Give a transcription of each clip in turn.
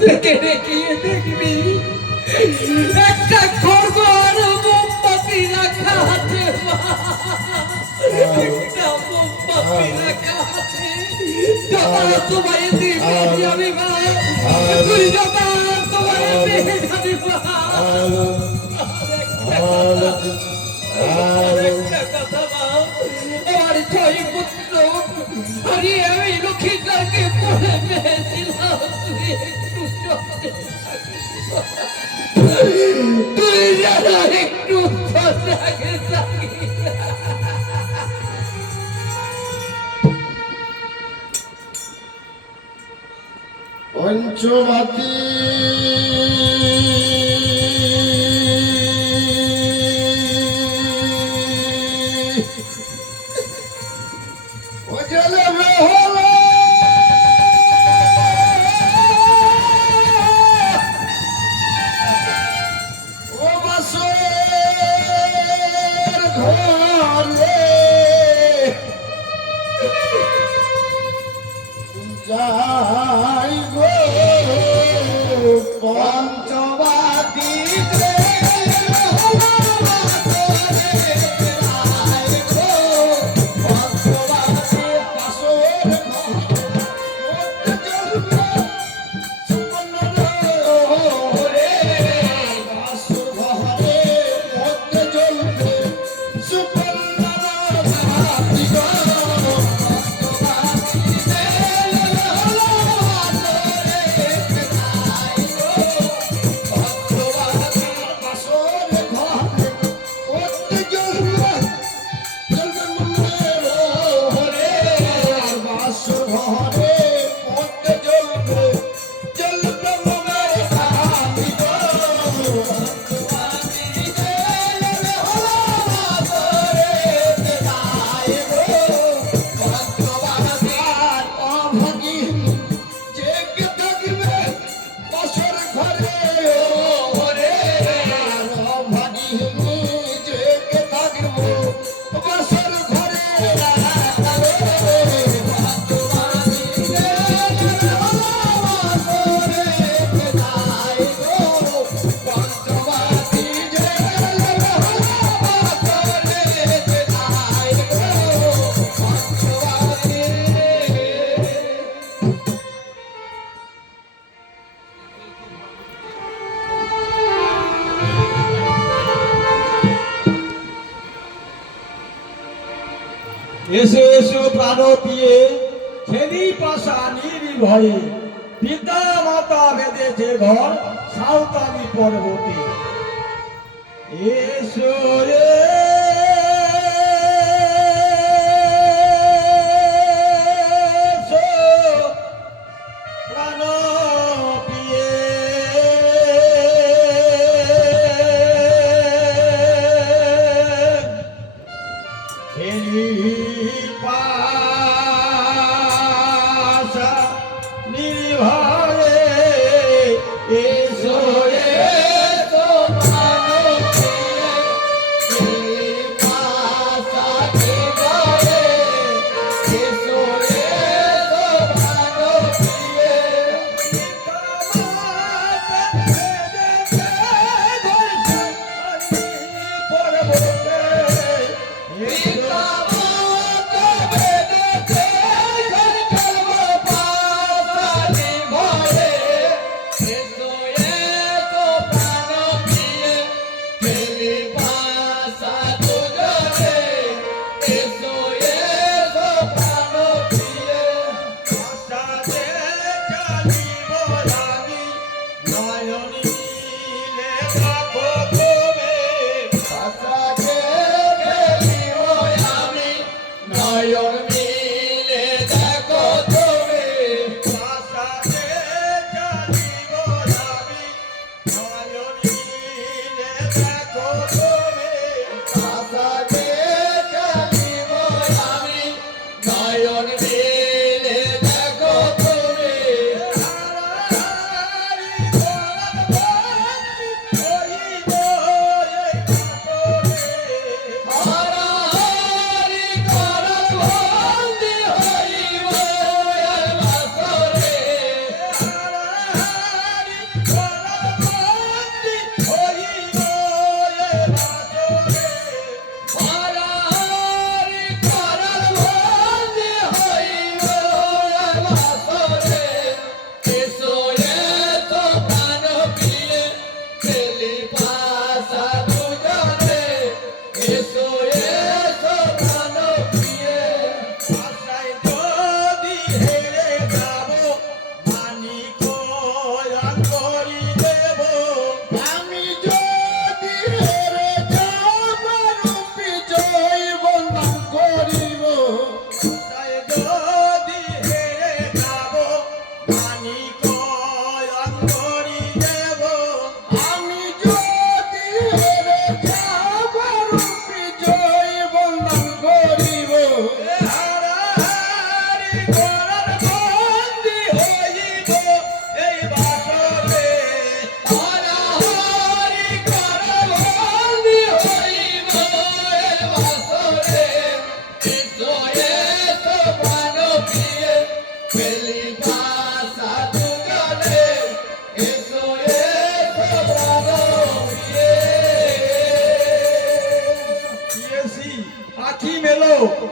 থেকে দেখিয়ে দেখবি একটা খর্ব আর মোমবাতি রাখা আছে একটা মোমবাতি রাখা আছে যখন তোমায় দিয়ে যাবি মা তুই যখন তোমায় দিয়ে যাবি মা একটা কথা মা আমার ছয় পুত্র হারিয়ে আমি লক্ষ্মীটাকে পড়ে পেয়েছিলাম তুই একটু চলে তুই যারা একটু সজাগে থাকিস পঞ্চবতী যাই গো পঞ্চবতী এসো এসো প্রাণ পিয়ে খেলি পাশা নির্ভয়ে পিতা মাতা বেঁধেছে ঘর সাঁওতালি পর্বতে এসো প্রাণ পিয়ে খেলি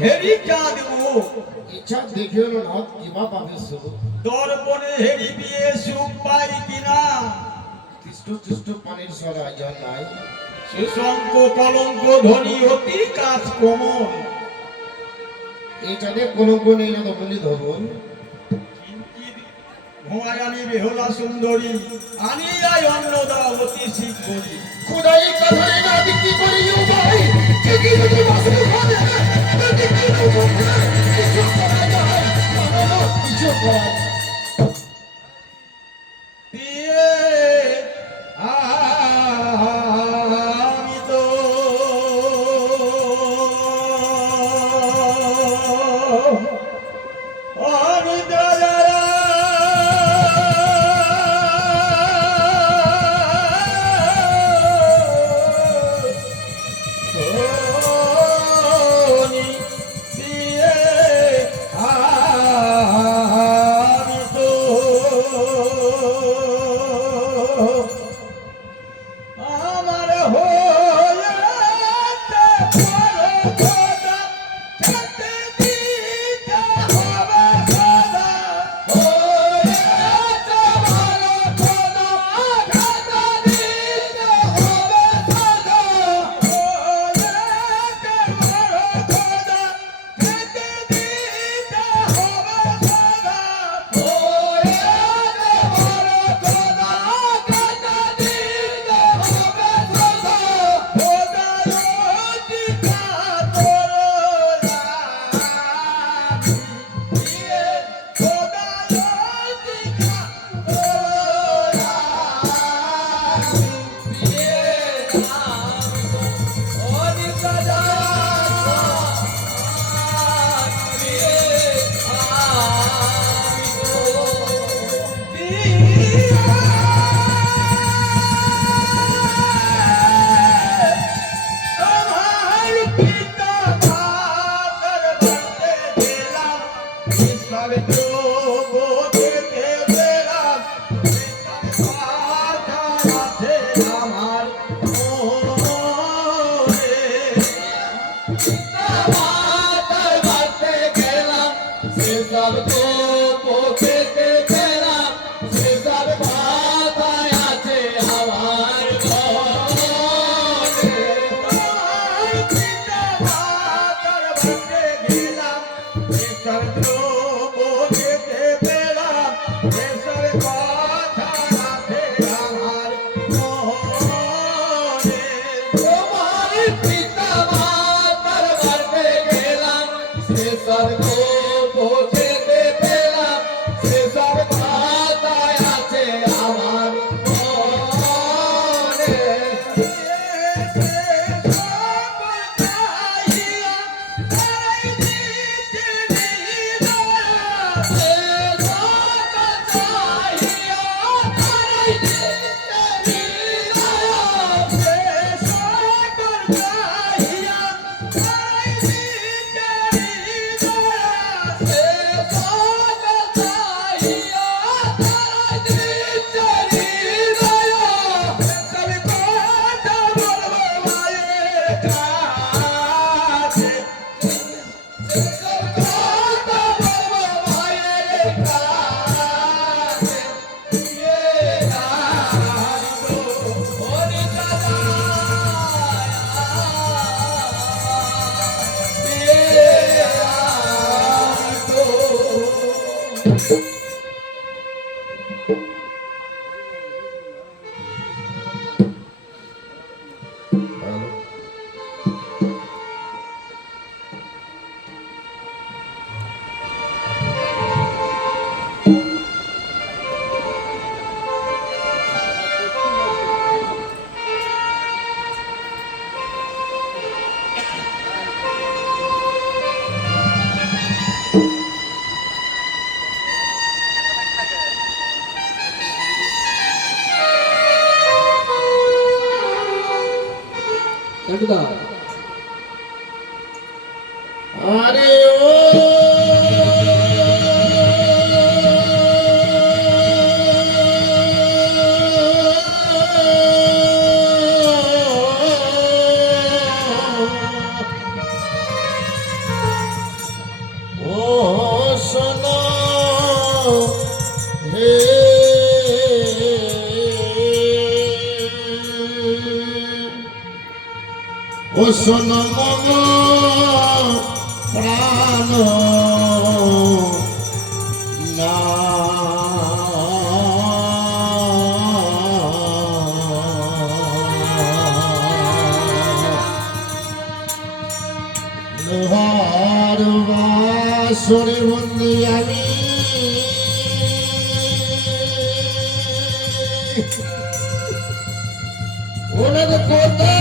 হেরি চাঁদ মুখ ইচ্ছা দেখিও না কিবা পাবে সুখ দর্পণে হেরি বিয়ে সুখ পাই কিনা তিষ্ট তিষ্ট পানির সরা জল নাই সুশঙ্ক কলঙ্ক ধ্বনি অতি কাজ কোমল এইটাতে কোনো নেই না তো বলি ধবন কিঞ্চিত ঘুমায় আনি বেহলা সুন্দরী আনি যায় অন্নদা অতি শীঘ্রই খুদাই কথাই না বিক্রি করি ভাই ঠিকই যদি বাসে খাবে বিক্রি করবো কিছু করা যায় কিছু করা পিয়ে আমি তো আমার হয়েতে বড় খোদা খেতে দিতে হবে খোদা হয়েতে বড় খোদা খেতে দিতে হবে খোদা হয়েতে বড় খোদা খেতে দিতে হবে খোদা হয়েতে বড় খোদা খেতে দিতে হবে খোদা খোদা রোজিকা তোর রাখি দিয়ে খোদা রোজিকা তোর রাখি দিয়ে তোমার পিতা মাতার বাড়িতে গেলাম ঈশ্বর দ্রৌপদীতে গেলাম ঈশ্বর কথা আছে আমার মনে মাতার বাড়িতে গেলাম সেসব তো পকেটে পেলাম সেসব মাথায় আছে আমার মনে তোমার পিতা মাতার বাড়িতে গেলাম ঈশ্বর দ্রৌপদীতে পেলাম ঈশ্বর কথা আছে আমার মনে তোমার পিতা মাতার বাড়িতে গেলাম সেসব তো পকেটে পেলাম সেসব মাথায় আছে আমার মনে একদা আরে ও শোন মম প্রাণ না লোহার বাসরে বন্দি আমি ওনার কথা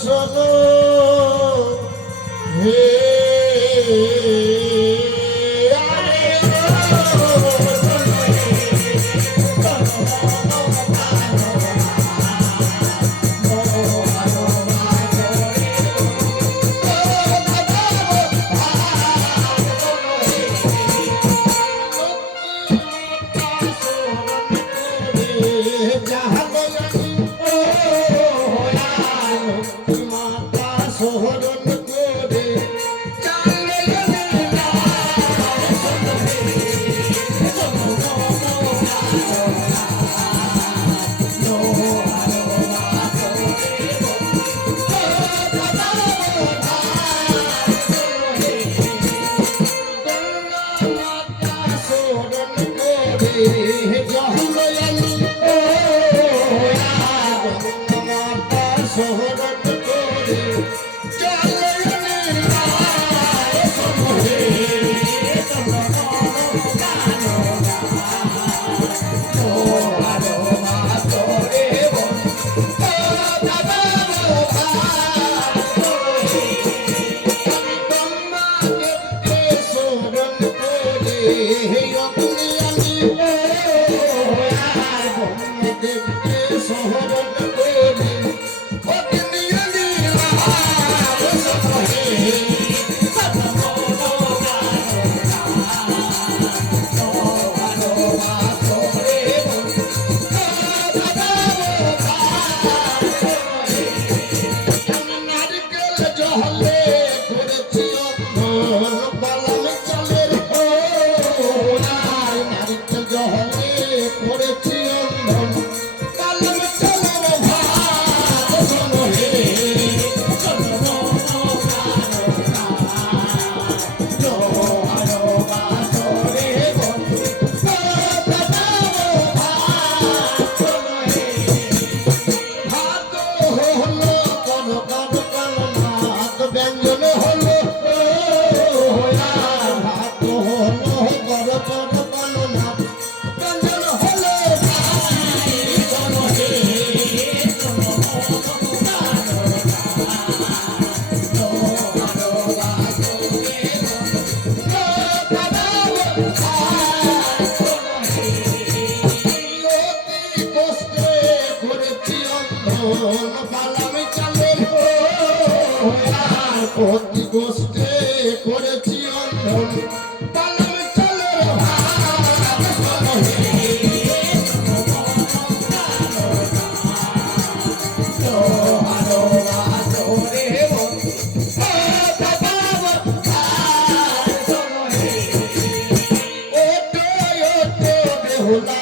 শোনো হে অতি কষ্টে করেছি অন্ধন পালাম চলে বেহুলা